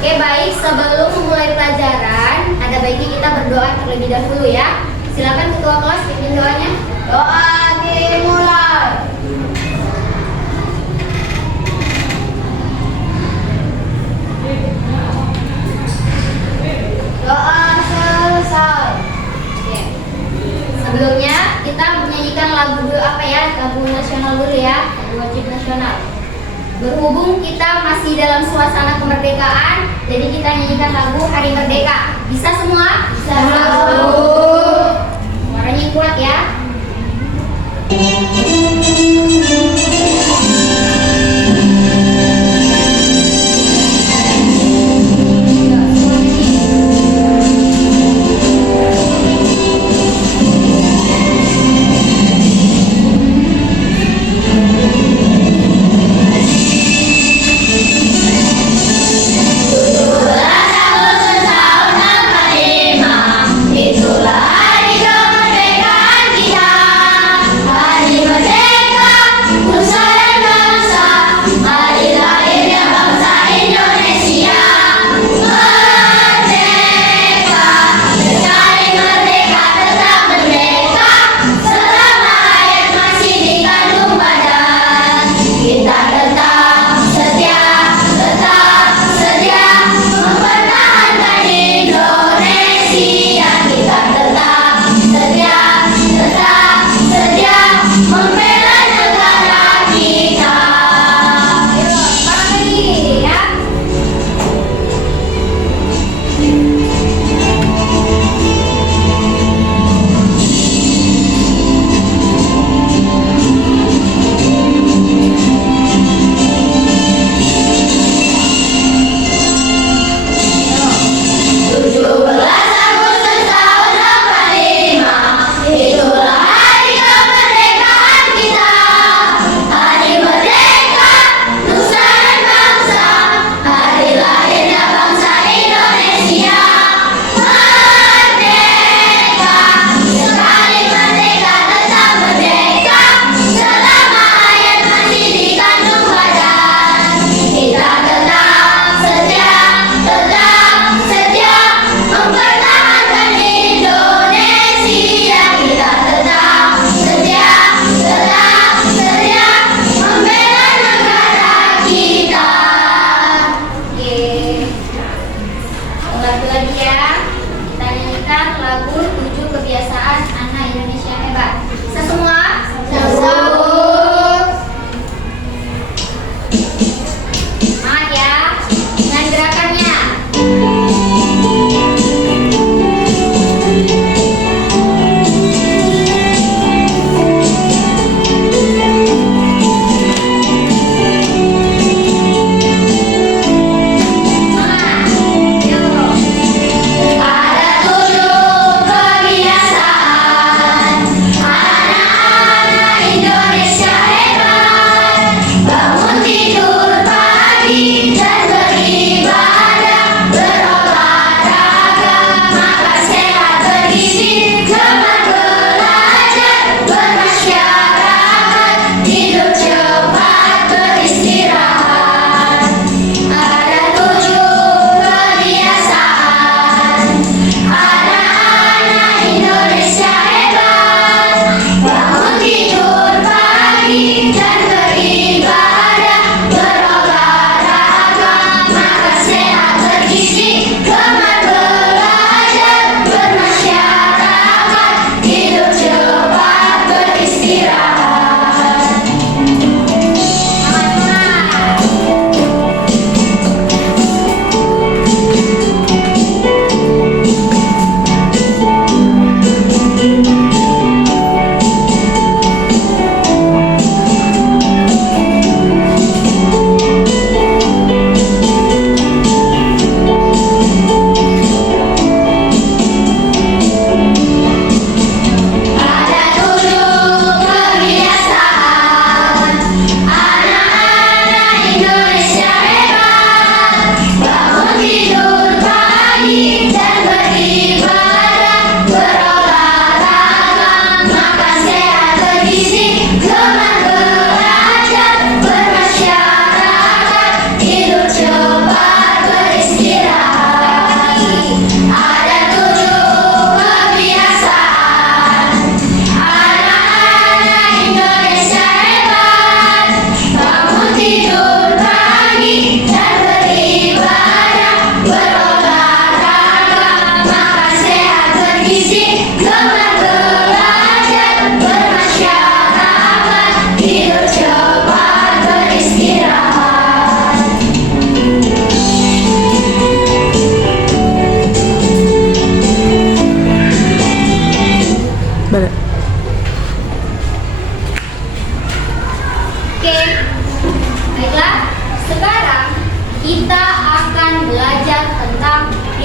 Oke, baik. Sebelum memulai pelajaran, ada baiknya kita berdoa terlebih dahulu ya. Silakan ketua kelas pimpin doanya. Doa dimulai. Doa selesai. Oke. Sebelumnya kita menyanyikan lagu dulu apa ya? Lagu nasional dulu ya. Lagu wajib nasional. Berhubung kita masih dalam suasana kemerdekaan, jadi kita nyanyikan lagu Hari Merdeka. Bisa semua? Bisa. Suaranya kuat ya. Ada 7 kebiasaan anak-anak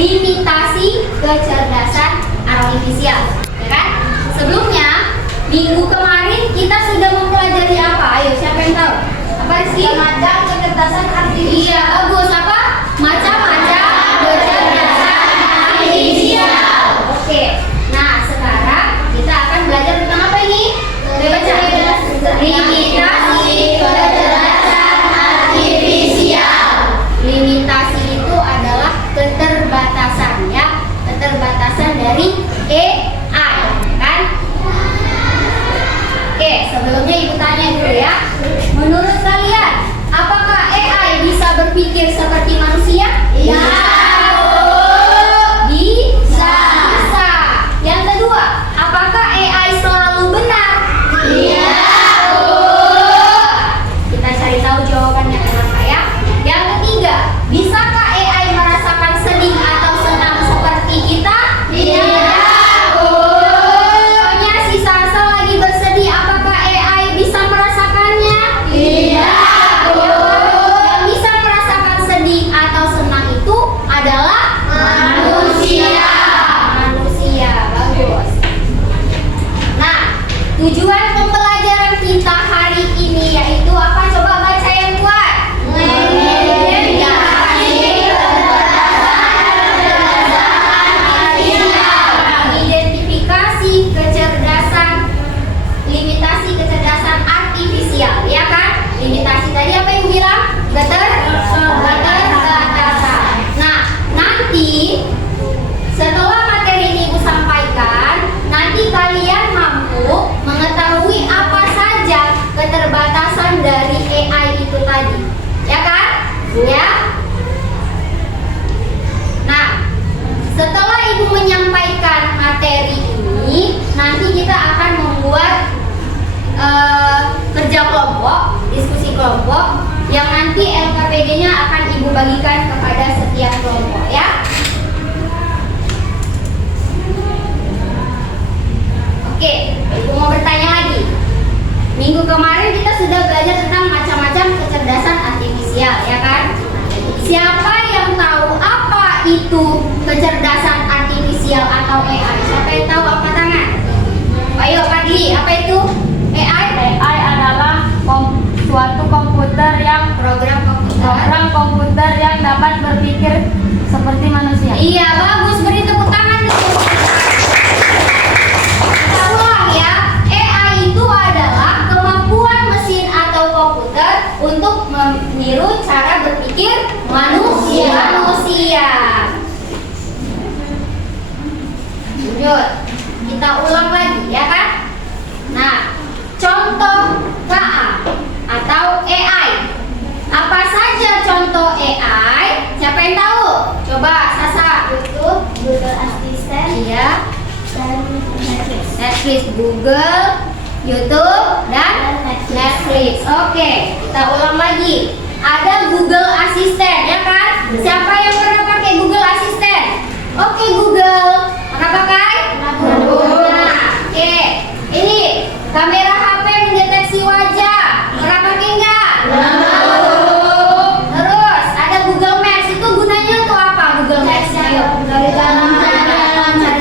limitasi kecerdasan artifisial, ya kan? Sebelumnya minggu kemarin kita sudah mempelajari apa? Ayo, siapa yang tahu? Apa sih? Macam kecerdasan artifisial. Iya, bagus. Apa? Macam-macam kecerdasan artifisial. Oke. Nah, sekarang kita akan belajar tentang apa ini? Baca. Limitasi kecerdasan artifisial. Limitasi itu adalah keterbatasan, ya. Keterbatasan dari AI, kan? Oke, sebelumnya Ibu tanya dulu ya. Menurut kalian, apakah AI bisa berpikir seperti manusia? Iya. Bisa. Bisa. Yang kedua, apakah AI selalu benar? Iya. Kita cari tahu jawabannya kenapa, ya. Yang ketiga, bisakah AI merasakan sedih atau senang seperti kita? Iya. Contohnya si Sasa lagi bersedih, apakah AI bisa merasakannya? Iya. Yang bisa merasakan sedih atau senang itu adalah manusia. Manusia, bagus. Nah, tujuan pembelajaran kita hari ini yaitu apa? Coba baca yang kuat. Identifikasi kecerdasan, limitasi kecerdasan artifisial, ya kan? Limitasi tadi apa yang bilang? Keterbatasan. Nah, nanti setelah materi ini Ibu sampaikan, nanti kalian mampu mengetahui apa saja keterbatasan dari AI itu tadi, ya kan? Ya. Nah, setelah Ibu menyampaikan materi ini, nanti kita akan membuat kerja kelompok, diskusi kelompok, yang nanti LKPD-nya akan Ibu bagikan kepada setiap kelompok, ya. Oke, Ibu mau bertanya lagi. Minggu kemarin kita sudah belajar tentang macam-macam kecerdasan artifisial, ya kan? Siapa yang tahu apa itu kecerdasan artifisial atau AI? Siapa yang tahu, angkat tangan. Ayo, Pagi, apa itu AI? AI adalah suatu komputer yang Program komputer yang dapat berpikir seperti manusia. Iya, bagus. Beri tepuk tangan dulu. Kita ulang ya. AI itu adalah kemampuan mesin atau komputer untuk meniru cara berpikir manusia. Lanjut. Kita ulang lagi, ya kan? Nah, contoh KA atau AI. Apa saja contoh AI? Siapa yang tahu? Coba Sasa. YouTube, Google Assistant, Iya. dan Netflix. Netflix, Google, YouTube, dan Netflix. Oke, kita ulang lagi. Ada Google Assistant, ya kan? Siapa yang pernah pakai Google Assistant? Oke, Google. Pernah pakai? Nah, oke. Ini kamera HP mendeteksi wajah. Pernah pakai nggak? Terus ada Google Maps. Itu gunanya untuk apa? Google Maps. Ayo, cari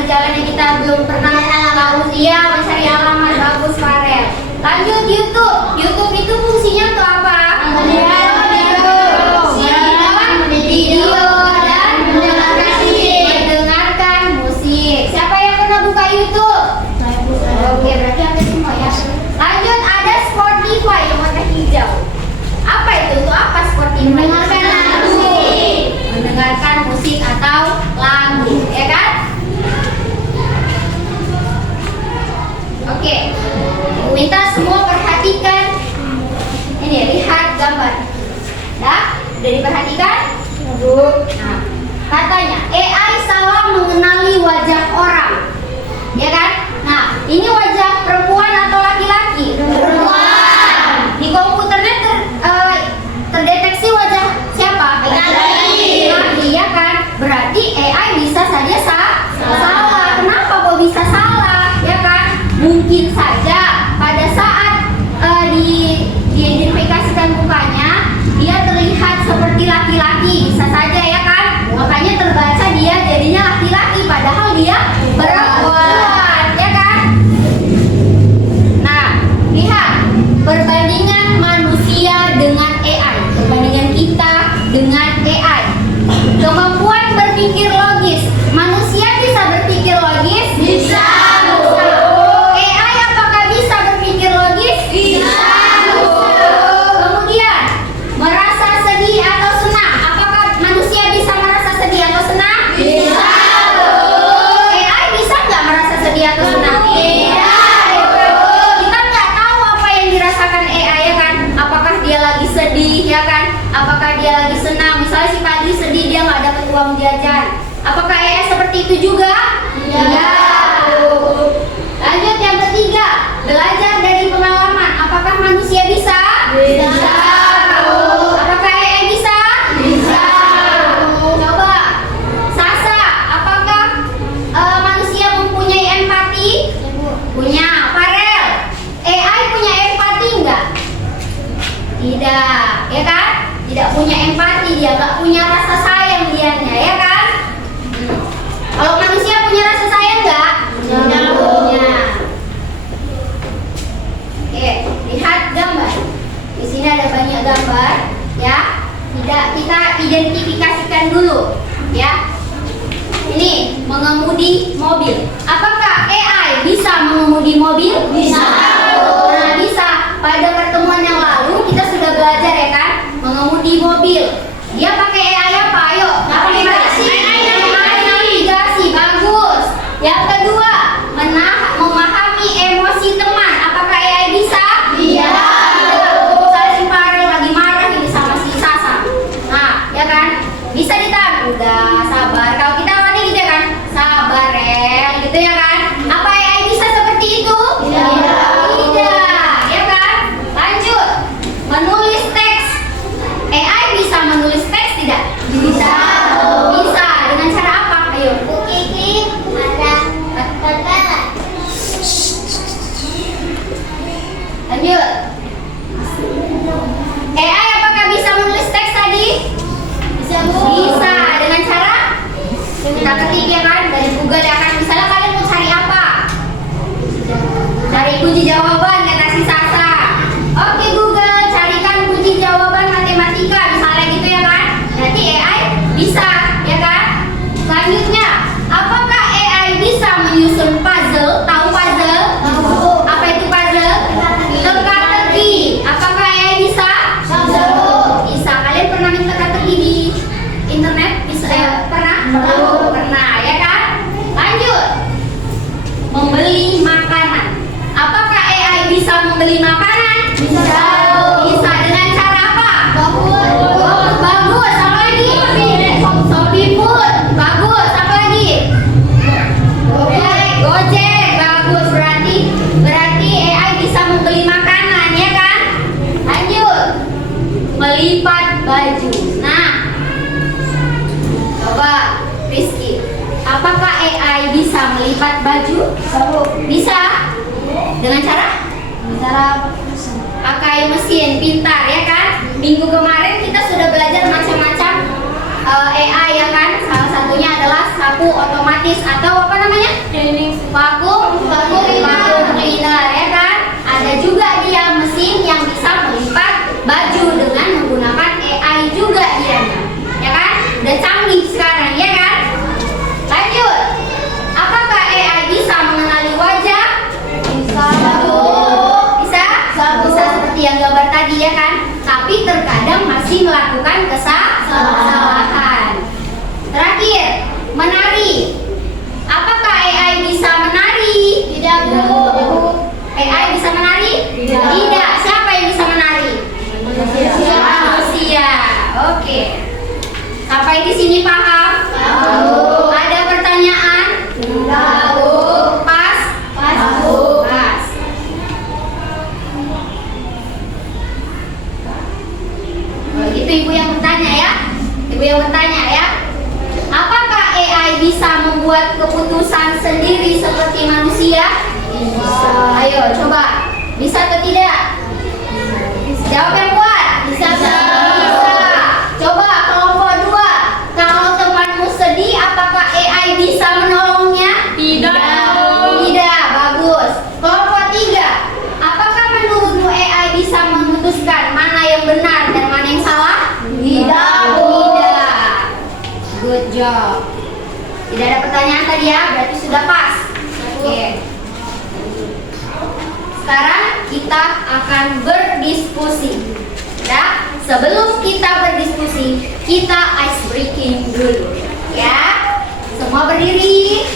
jalan yang kita belum pernah tahu. Iya, mencari alamat. Bagus, Farel. Lanjut YouTube. YouTube itu fungsinya untuk apa? Video dan mendengarkan musik. Siapa yang pernah buka YouTube? Oke, berarti ada semua ya. Lanjut, ada Spotify yang warna hijau. Apa itu? Untuk apa Spotify? Mendengarkan musik atau lagu, ya kan? Oke, minta semua perhatikan. Ini lihat gambar. Dah? Udah diperhatikan? Nah, katanya AI salah mengenali wajah orang, ya kan? Nah, ini wajah perempuan atau laki-laki? Perempuan. Di komputernya terdeteksi wajah siapa? Laki-laki, ya kan? Berarti AI bisa saja salah. Kenapa kok bisa salah? Ya kan? Mungkin saja pada saat diidentifikasikan mukanya dia terlihat seperti laki-laki, bisa saja, ya kan? Makanya terbaca dia jadi berpikir logis. Manusia bisa berpikir logis? Bisa, Bu. AI apakah bisa berpikir logis? Bisa, Bu. Kemudian, merasa sedih atau senang. Apakah manusia bisa merasa sedih atau senang? Bisa, Bu. AI bisa nggak merasa sedih atau senang? Kita nggak tahu apa yang dirasakan AI, ya kan? Apakah dia lagi sedih, ya kan? Apakah dia lagi senang? Misalnya si Fadli sedih, dia nggak dapat uang jajan. Apakah AI seperti itu juga? Iya. Lanjut yang ketiga, belajar dari pengalaman. Apakah manusia bisa? Bisa, Bu. Apakah AI bisa? Bisa. Coba, Sasa, apakah manusia mempunyai empati? Punya. Farel, AI punya empati enggak? Tidak, ya kan? Tidak punya empati, dia nggak punya rasa sayang dianya, ya kan? Kalau manusia punya rasa sayang nggak? Punya. Punya. Oke, lihat gambar. Di sini ada banyak gambar, ya. Kita identifikasikan dulu, ya. Ini mengemudi mobil. Apakah AI bisa mengemudi mobil? Bisa. Nah, bisa. Pada pertemuan yang lalu kita sudah belajar, ya kan, mengemudi mobil. Dia pakai AI apa? Ayo, Navigasi. Navigasi, bagus. Yang kedua, memahami emosi teman. Apakah AI bisa? Iya. Misalnya si Farel lagi marah ini sama si Sasa. Nah, ya kan? Bisa ditahan. Udah, sabar. Kalau kita awalnya gitu, ya kan? Sabar, Rel. Gitu, ya kan? Apa AI bisa seperti itu? Tidak, ya kan? Lanjut. Menulis teks. AI bisa menulis teks tidak? Bisa. Bisa. Dengan cara apa? Ayo. Kiki ada kata-kata. Lanjut. AI apakah bisa menulis teks tadi? Bisa, Bu. Bisa. Dengan cara? Kita ketik, ya kan? Dari Google, ya kan? Misalnya kalian mau cari apa? Cari kunci jawaban, kata si Sasa. Oke Google, carikan kunci jawaban matematika. Misalnya gitu, ya kan? Berarti AI bisa, ya kan? Selanjutnya, apakah AI bisa menyusun puzzle? Tahu puzzle? Apa itu puzzle? Teka-teki. Apakah AI bisa? Bisa. Kalian pernah main teka-teki di internet? Bisa? Pernah? Pernah, ya kan? Lanjut. Membeli makanan. Apakah AI bisa membeli makanan? Bisa. Bisa. Dengan cara apa? Bagus. Bagus. Apa lagi? Shopee Food. Bagus. Apa lagi? Gojek. Bagus. Berarti AI bisa membeli makanan, ya kan? Lanjut. Melipat baju. Nah, coba Rizky, apakah AI bisa melipat baju? Bisa. Dengan cara? Pakai mesin pintar, ya kan? Minggu kemarin kita sudah belajar macam-macam AI, ya kan? Salah satunya adalah sapu otomatis atau apa namanya? Vacuum cleaner, ya kan? Ada juga dia mesin yang bisa melipat baju dengan menggunakan AI juga dia, ya kan? Udah canggih sekarang, ya kan? Lanjut. Apakah AI bisa mengenali wajah? Bisa. Bisa seperti yang gambar tadi, ya kan? Tapi terkadang masih melakukan kesalahan. Terakhir, menari. Apakah AI bisa menari? Tidak, Bu. AI bisa menari? Tidak. Siapa yang bisa menari? Manusia. Oke. Sampai di sini paham? Ada pertanyaan? Pas? Pas. Oh, itu ibu yang bertanya, ya. Ibu yang bertanya, ya. Apakah AI bisa membuat keputusan sendiri seperti manusia? Bisa. Ayo coba. Bisa atau tidak? Jawab yang kuat. Bisa. Coba kelompok 2. Kalau temanmu sedih, apakah AI bisa menolongnya? Tidak. Bagus. Kelompok 3. Apakah menurutmu AI bisa memutuskan mana yang benar dan mana yang salah? Tidak. Good Good job. Tidak ada pertanyaan tadi ya, berarti sudah pas. Oke. Sekarang kita akan berdiskusi. Nah, sebelum kita berdiskusi, kita ice breaking dulu. Ya, semua berdiri.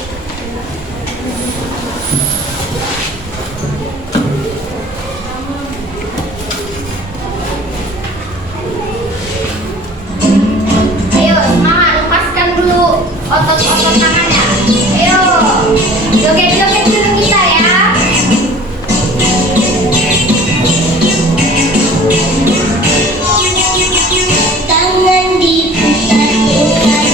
Ayo, semangat, lepaskan dulu otot-otot tangannya. Ayo, joget-joget dulu kita ya. Tangan diputar-putar,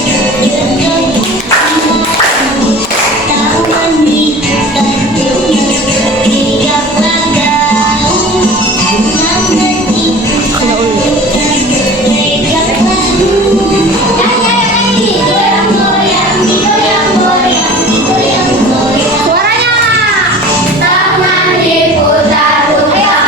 tangan diputar-putar, tegaklah gaung. Tangan diputar-putar, tegaklah gaung. Goyang-goyang, goyang-goyang, goyang-goyang. Suaranya. Tangan diputar-putar,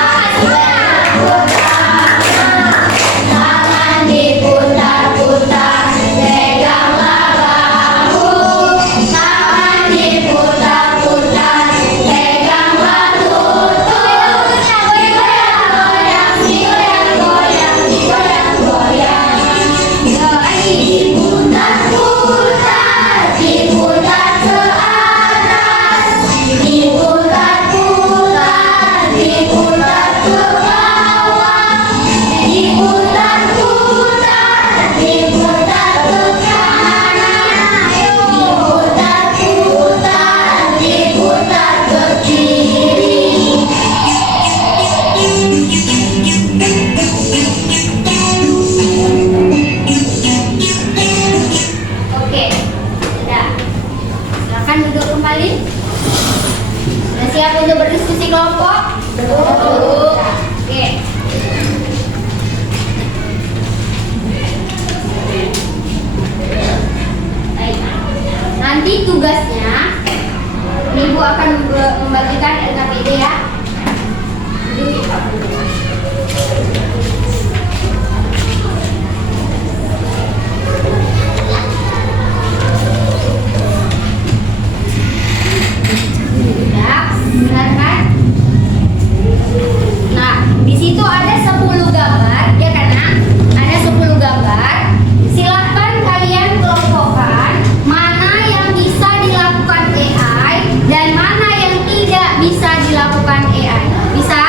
tangan diputar-putar, peganglah bahu. Tangan diputar-putar, peganglah lutut. Goyang-goyang, goyang-goyang, goyang-goyang. Diputar-putar, diputar ke atas, diputar-putar, diputar ke bawah, diputar-putar, diputar ke kanan, diputar-putar, diputar ke kiri. Oke, sudah. Silakan duduk kembali. Sudah siap untuk berdiskusi kelompok? Belum. Oke. Baik. Nanti tugasnya, Ibu akan membagikan LKPD ya. Duduk. Ya, benar kan? Nah, di situ ada 10 gambar, ya kan? Nak? Ada 10 gambar. Silahkan kalian kelompokkan mana yang bisa dilakukan AI dan mana yang tidak bisa dilakukan AI. Bisa?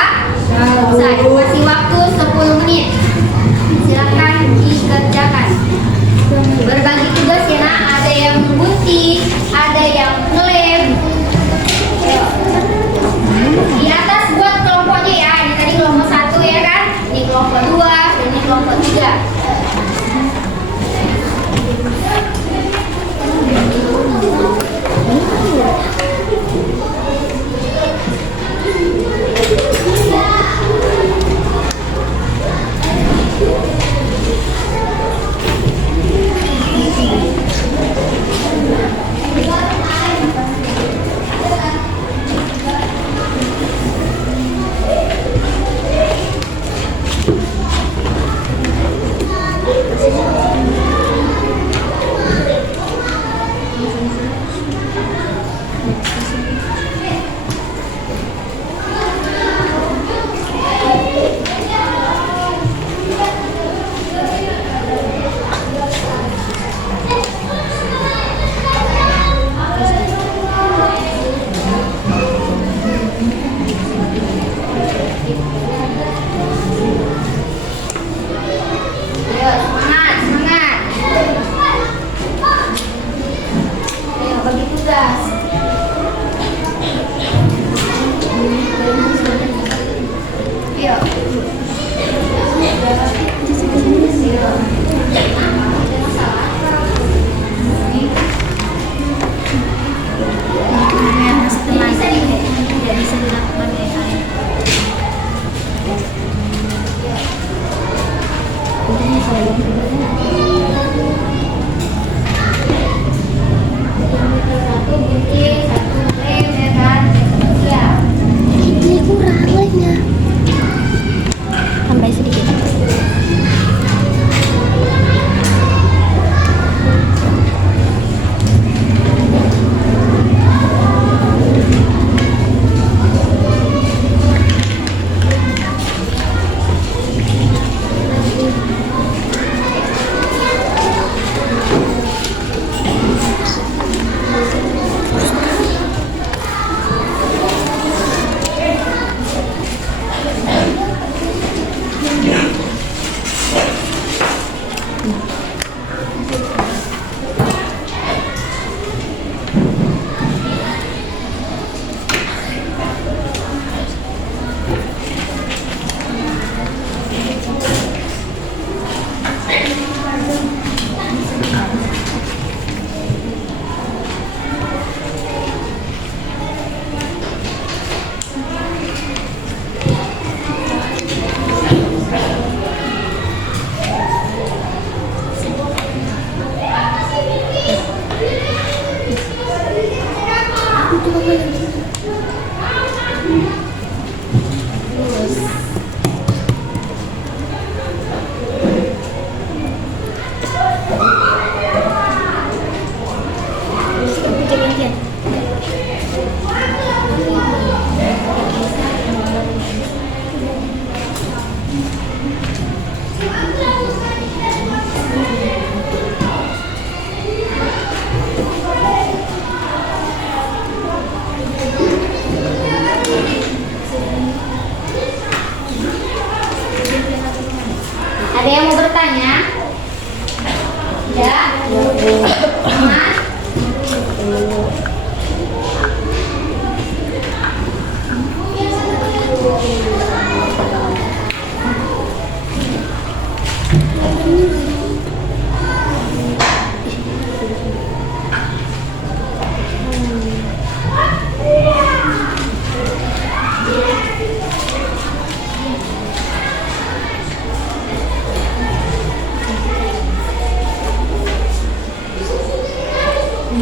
Wow,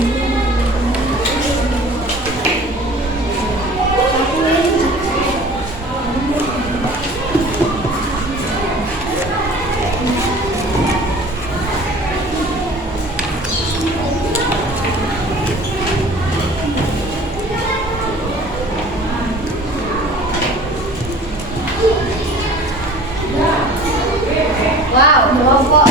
kelompok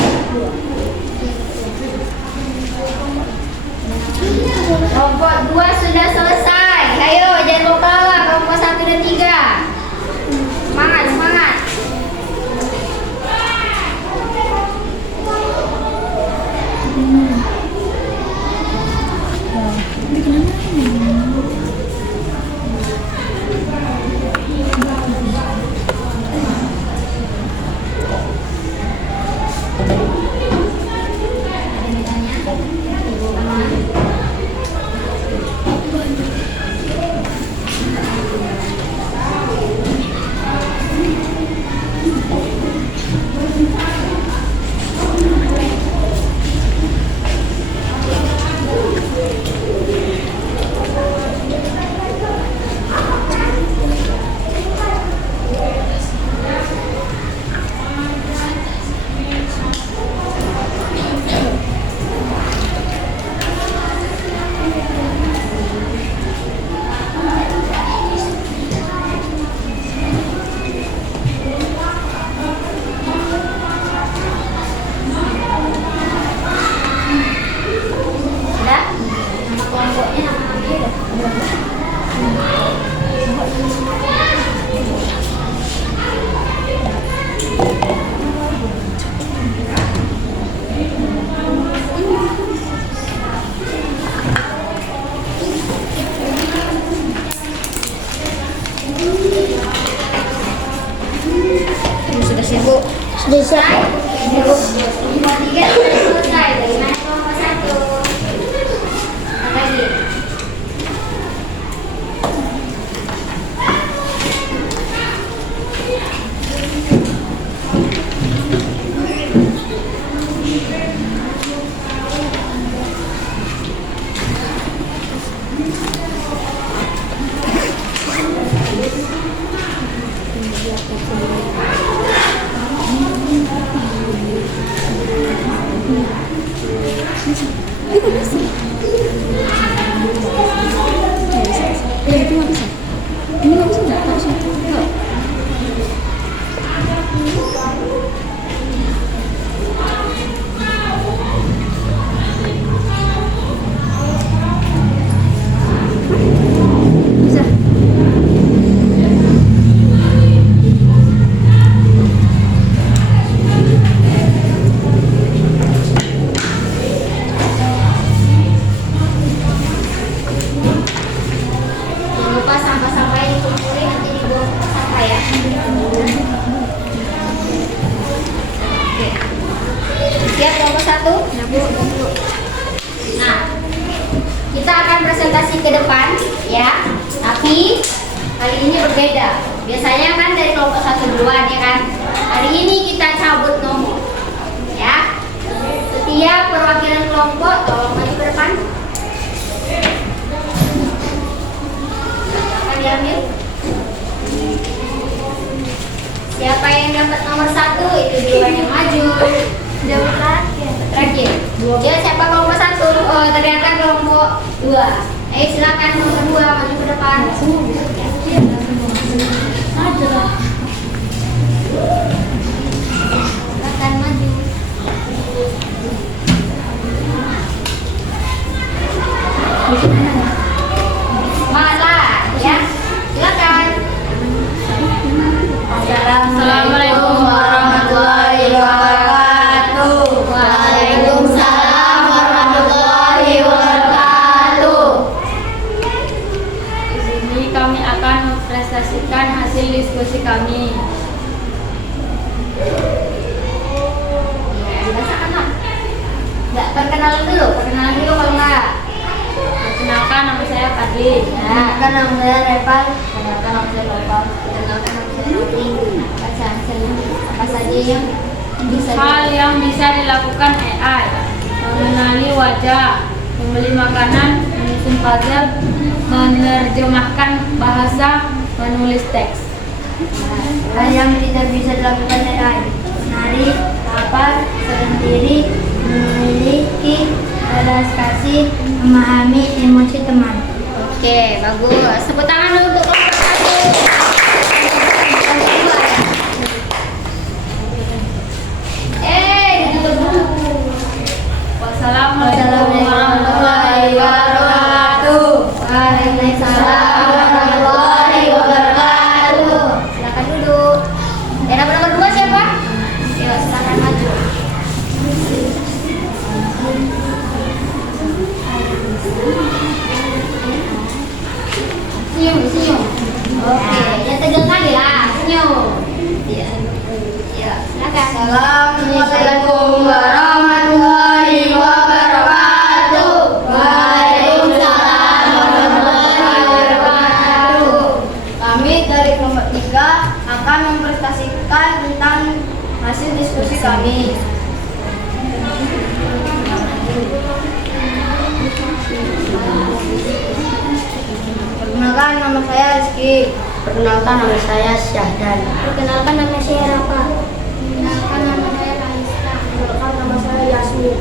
kelompok 2 sudah selesai. Ayo, jangan lupa lah kelompok 1 dan 3. Semangat, semangat. Sudah? Nama kelompoknya namanya udah. Sudah sibuk. Sudah selesai. Kelompok 3 sudah selesai. Bagaimana kelompok 1? Apa lagi? Jangan lupa sampah-sampah yang dikumpulin nanti dibawa ke sampah ya. Oke. Siap kelompok 1? Nah, kita akan presentasi ke depan ya. Tapi kali ini berbeda. Biasanya kan dari kelompok 1 duluan ya kan. Hari ini kita cabut nomor. Ya. Setiap perwakilan kelompok tolong maju ke depan. Akan diambil. Siapa yang dapat nomor 1 itu duluan yang maju. Terakhir. Ya, siapa kelompok 1? Oh, ternyata kelompok 2. Silakan nomor 2 maju ke depan. Silakan maju. Semangatlah ya. Silakan. Assalamualaikum warahmatullahi wabarakatuh. Waalaikumsalam warahmatullahi wabarakatuh. Di sini kami akan mempresentasikan hasil diskusi kami. Rasakanlah. Enggak, perkenalan dulu kalau enggak. Perkenalkan, nama saya Fadli. Perkenalkan nama saya Reval. Perkenalkan nama saya Loval. Perkenalkan nama saya Notri. Apa saja yang bisa Hal yang bisa dilakukan AI: mengenali wajah, membeli makanan, menyusun puzzle, menerjemahkan bahasa, menulis teks. Hal yang tidak bisa dilakukan AI: menari, lapar, sendiri, memiliki belas kasih, memahami emosi teman. Oke, bagus. Tepuk tangan dulu untuk kelompok 1. Ditutup dulu. Wassalamualaikum warahmatullahi wabarakatuh. Waalaikumsalam warahmatullahi wabarakatuh. Silakan duduk. Yang nomor 2 siapa? Ayo, silakan maju. Senyum, senyum. Oke, yang tegang kali lah, senyum. Iya. Ya, silakan. Assalamualaikum warahmatullahi wabarakatuh. Waalaikumsalam warahmatullahi wabarakatuh. Kami dari kelompok 3 akan mempresentasikan tentang hasil diskusi kami. Perkenalkan, nama saya Rizky. Perkenalkan, nama saya Syahdan. Perkenalkan, nama saya Rafa. Perkenalkan, nama saya Raisa. Perkenalkan, nama saya Yasmin.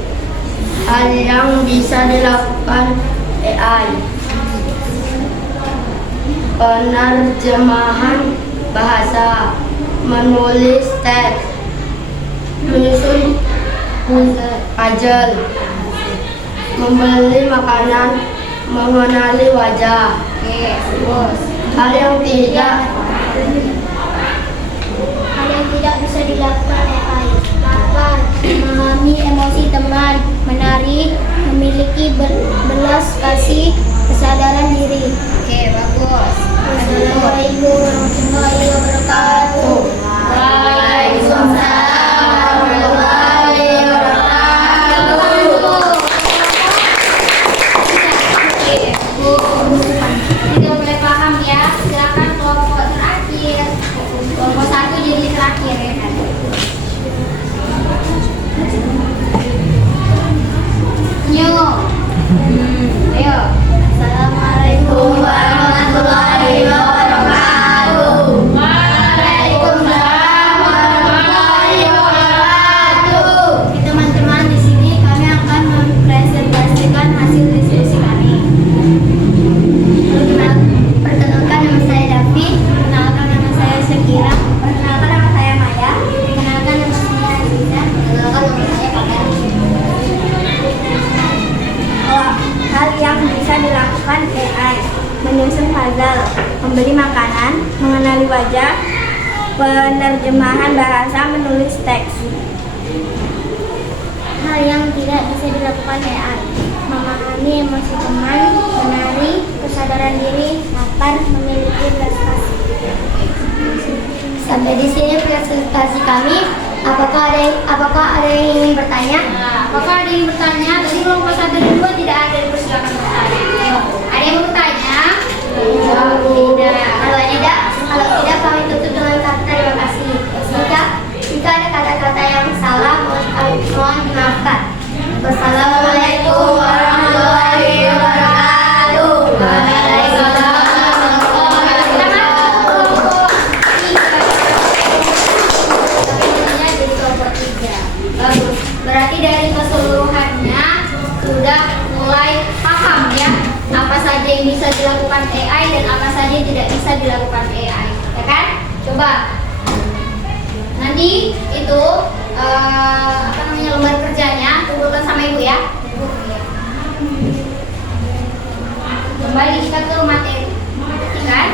Hal yang bisa dilakukan AI: penerjemahan bahasa, menulis teks, menyusun puzzle, membeli makanan, mengenali wajah. Oke, bagus. Hal yang tidak bisa dilakukan AI: lapar, memahami emosi teman, menari, memiliki belas kasih, kesadaran diri. Oke, bagus. Assalamualaikum warahmatullahi wabarakatuh. Waalaikumsalam warahmatullahi wabarakatuh. Oke, Bu. Sudah mulai paham ya. Silakan kelompok terakhir. Kelompok 1 jadi terakhir ya kan. Senyum. Ayo. Assalamualaikum warahmatullahi wabarakatuh. Waalaikumsalam warahmatullahi wabarakatuh. Teman-teman, di sini kami akan mempresentasikan hasil diskusi kami. Perkenalkan, nama saya Davi. Perkenalkan, nama saya Sekira. Perkenalkan, nama saya Maya. Perkenalkan, nama saya Aziza. Perkenalkan, nama saya Kakak. Hal yang bisa dilakukan AI: menyusun puzzle, membeli makanan, mengenali wajah, penerjemahan bahasa, menulis teks. Hal yang tidak bisa dilakukan AI: memahami emosi teman, menari, kesadaran diri, lapar, memiliki belas kasih. Sampai di sini presentasi kami. Apakah ada yang ingin bertanya? Apakah ada yang bertanya? Tadi kelompok 1 dan 2 tidak ada yang bersilakan bertanya. Ayo. Ada yang bertanya? Tidak. Kalau tidak kami tutup dengan kata terima kasih. Jika ada kata-kata yang salah, mohon dimaafkan. Wassalamualaikum warahmatullahi wabarakatuh. Waalaikumsalam warahmatullahi wabarakatuh. Jadi kelompok 3. Bagus. Berarti dari keseluruhannya sudah mulai paham ya apa saja yang bisa dilakukan AI dan apa saja yang tidak bisa dilakukan AI, ya kan? Coba nanti itu lembar kerjanya kumpulkan sama ibu ya. Kembali kita ke materi, kan?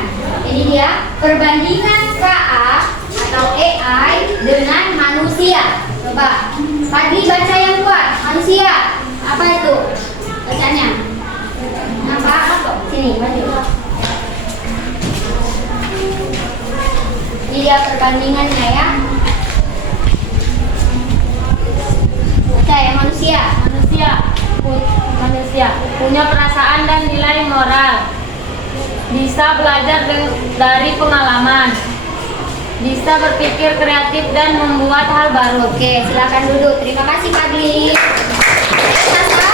Ini dia perbandingan KA atau AI dengan manusia. Coba Fadli baca yang kuat. Manusia apa itu bacanya? Apa? Sini maju. Ini dia perbandingannya ya. Baca ya, manusia. Manusia punya perasaan dan nilai moral, bisa belajar dari pengalaman, bisa berpikir kreatif dan membuat hal baru. Oke, silakan duduk. Terima kasih Fadli. Sasa,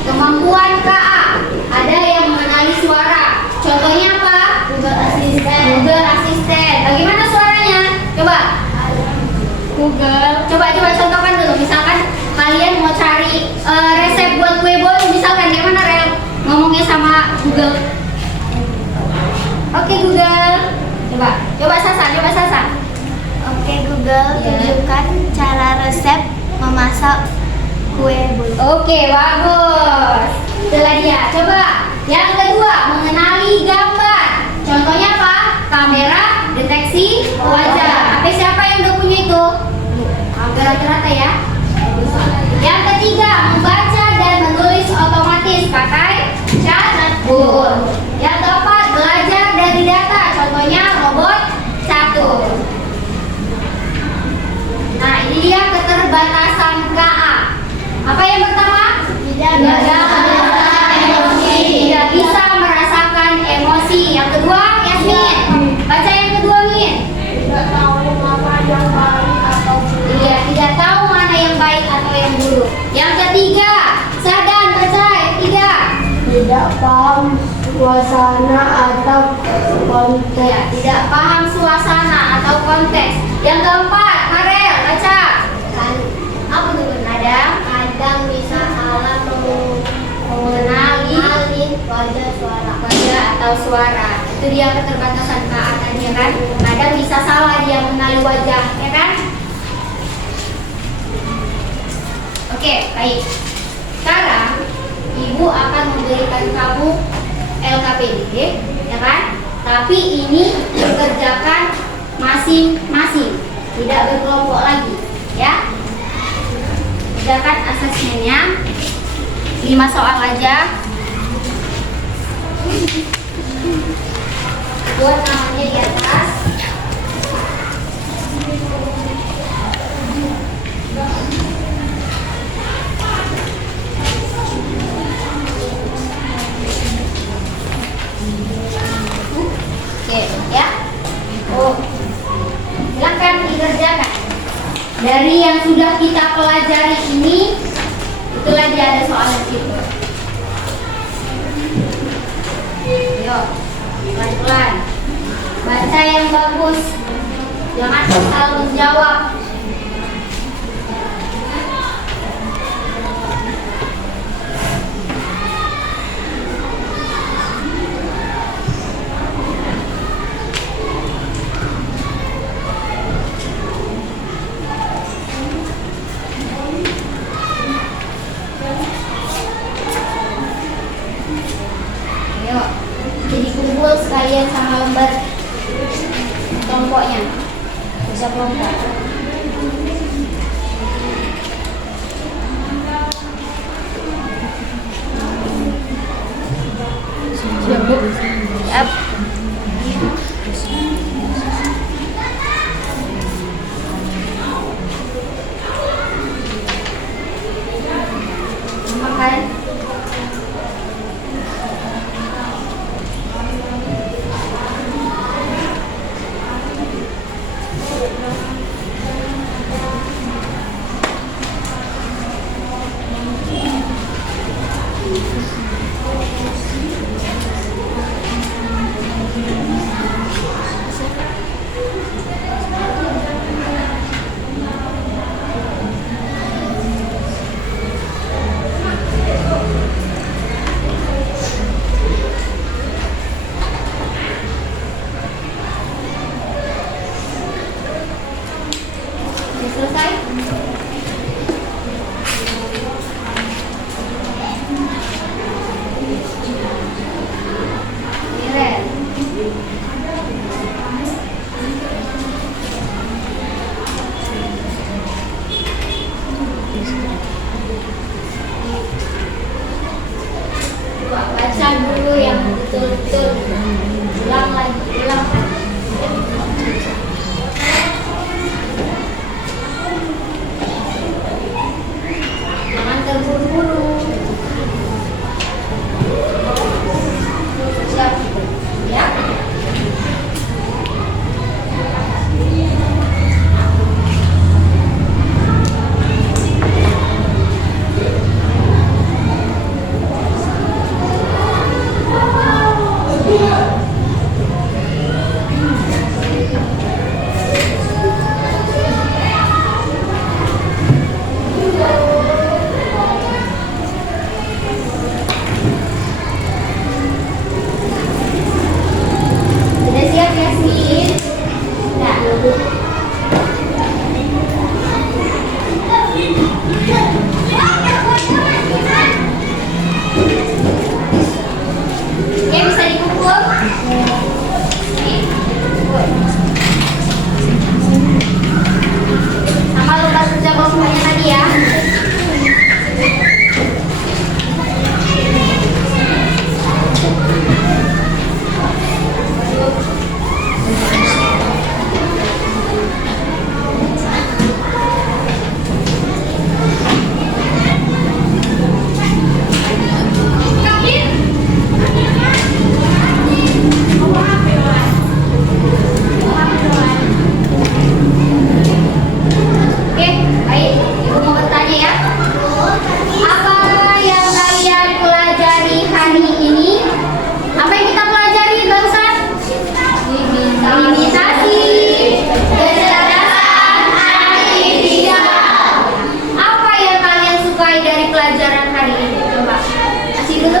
Kemampuan KA, ada yang mengenali suara. Contohnya apa? Google Assistant. Google Assistant. Bagaimana suaranya? Coba. Google. Coba contohkan dulu. Misalkan kalian mau cari resep buat kue bolu, misalkan gimana Rel? Ngomongnya sama Google. Oke Google. Coba Sasa. Oke Google, Ya. tunjukkan cara resep memasak kue bolu. Oke, bagus. Itulah dia. Coba. Yang kedua, mengenali gambar. Contohnya apa? Kamera deteksi wajah. Tapi siapa yang udah punya itu? Rata-rata ya. Yang ketiga, membaca dan menulis otomatis pakai chatbot. Yang keempat, belajar dari data. Contohnya robot catur. Nah, ini dia keterbatasan KA. Apa yang pertama? Tidak bisa merasakan emosi. Yang kedua, Yasmin. Baca yang kedua, Min. Tidak tahu mana yang baik atau buruk. Iya, tidak tahu mana yang baik atau yang buruk. Yang ketiga, Sadan, baca yang ketiga. Tidak paham suasana atau konteks. Ya, tidak paham suasana atau konteks. Yang keempat, Marel, baca. Apa dulu? Kadang bisa salah Mengenali wajah atau suara. Itu dia keterbatasan KA tadi ya kan. Kadang bisa salah dia mengenali wajah, ya kan? Oke, baik. Sekarang Ibu akan memberikan kamu LKPD, ya kan? Tapi ini dikerjakan masing-masing, tidak berkelompok lagi, ya. Kerjakan asesmennya 5 soal aja. Buat namanya di atas. Oke, ya. Silakan dikerjakan. Dari yang sudah kita pelajari ini, itulah dia ada soal di situ. Yuk, pelan-pelan. Baca yang bagus. Jangan asal menjawab. Yuk, jadi kumpul sekalian sama lembar kelompoknya. Bisa kelompok. Siap, Bu. Siap. Makan. Sudah selesai? Keren. Baca dulu yang betul-betul. Ulang lagi. Jangan terburu-buru. Siap. Ya.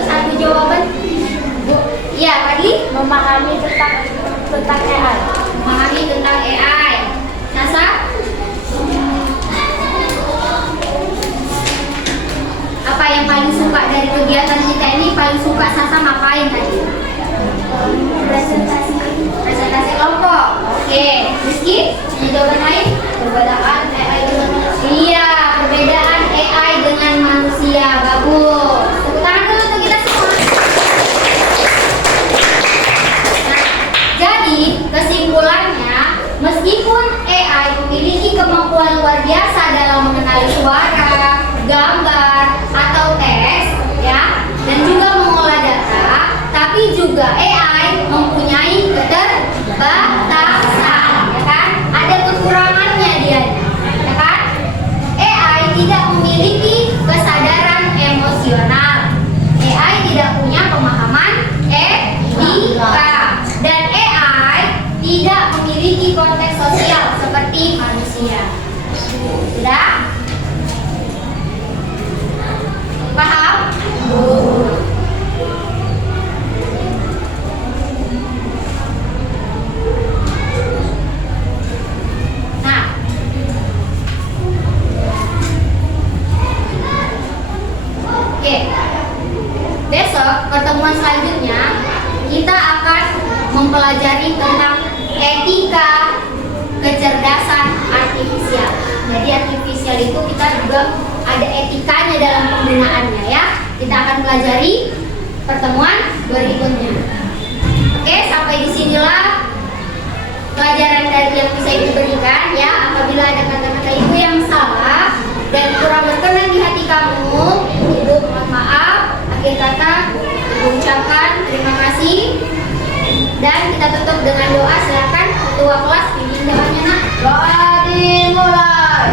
satu jawaban. Bu, iya tadi Memahami tentang AI. memahami tentang AI. Nasa? Apa yang paling suka dari kegiatan kita ini? Paling suka Sasa ngapain tadi? Presentasi. Presentasi kelompok. Oke, Rizky, punya jawaban lain? Perbedaan AI dengan manusia. Iya, perbedaan AI dengan manusia. Bagus. Tepuk tangan dulu untuk kita semua. Nah, jadi kesimpulannya, meskipun AI memiliki kemampuan luar biasa dalam mengenali suara, gambar, atau teks, ya, dan juga mengolah data, tapi juga AI mempunyai keterbatasan, ya kan? Ada kekurangannya dia, ya kan? AI tidak memiliki kesadaran emosional. AI tidak punya pemahaman etika, dan AI tidak memiliki konteks sosial seperti manusia. Sudah? Paham? Nah, oke. Besok pertemuan selanjutnya kita akan mempelajari tentang etika kecerdasan artifisial. Jadi artifisial itu kita juga ada etikanya dalam penggunaannya ya. Kita akan pelajari pertemuan berikutnya. Oke, sampai disinilah pelajaran dari yang bisa Ibu berikan ya. Apabila ada kata-kata Ibu yang salah dan kurang berkenan di hati kamu, Ibu mohon maaf. Akhir kata Ibu ucapkan terima kasih. Dan kita tutup dengan doa. Silakan ketua kelas pimpin doanya nak. Doa dimulai.